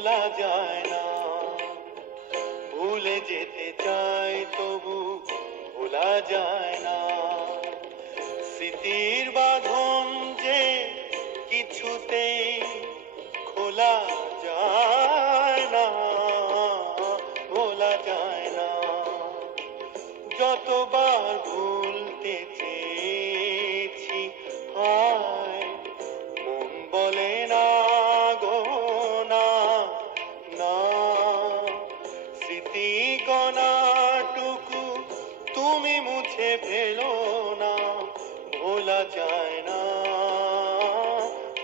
ভোলা যায় না। ভুলে যেতে চাই তবু ভোলা যায় না। স্মৃতির বাঁধন যে কিছুতেই খোলা যায় না, ভোলা যায় না। যতবার ভুলতে চেয়েছি হায়, মন বলে না গো না, না। স্মৃতি কণাটুকু তুমি মুছে ফেলো না, ভোলা যায় না,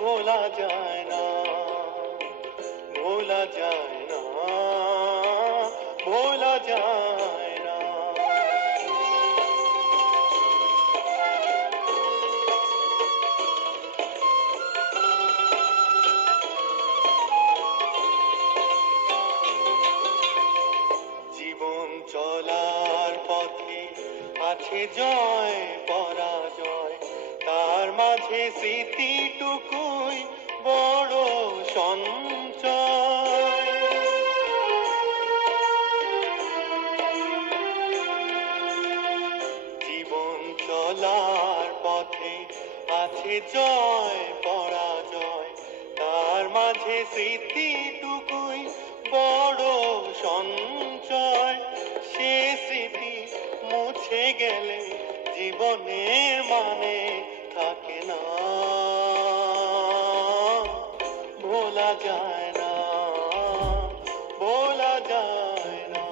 ভোলা যায় না, ভোলা যায় না, ভোলা যায় না। জীবন চলার পথে আছে জয় পরাজয়, তার মাঝে স্মৃতিটুকুই বড় সঞ্চয়। জীবন চলার পথে আছে জয় পরাজয়, তার মাঝে স্মৃতিটুকুই বড় সঞ্চয়। সে স্মৃতি মুছে গেলে জীবনের মানে থাকে না, ভোলা যায় না, ভোলা যায় না।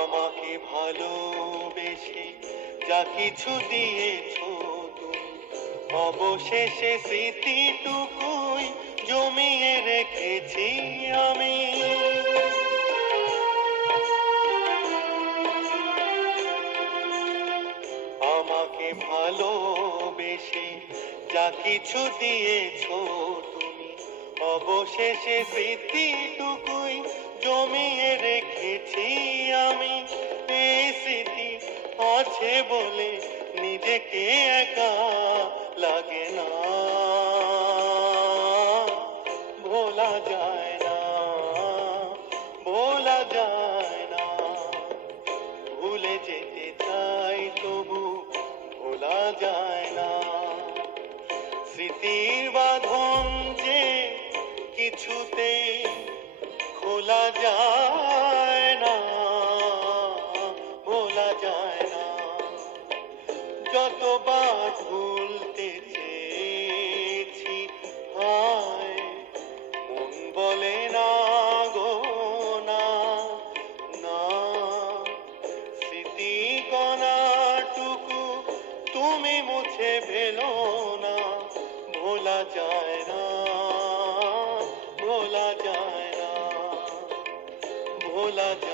আমাকে ভালোবেসে যা কিছু দিয়েছো তুমি, অবশেষে স্মৃতিটুকুই জমিয়ে রেখেছি আমি। আমাকে ভালোবেসে যা কিছু দিয়েছো তুমি, অবশেষে স্মৃতিটুকুই জমিয়ে রেখেছি আমি। এই স্মৃতি আছে বলে নিজেকে একা লাগে না, ভোলা যায় না, ভোলা যায় না। ভুলে যেতে চাই তবু ভোলা যায় না। স্মৃতির বাঁধন যে কিছুতেই খোলা যায় না, ভোলা যায় না। যতবার ভুলতে চেয়েছি হায়, মন বলে না গো না, না। স্মৃতি কণাটুকু তুমি মুছে ফেলো না, ভোলা যায় না, ভোলা যায় না, ভোলা যায়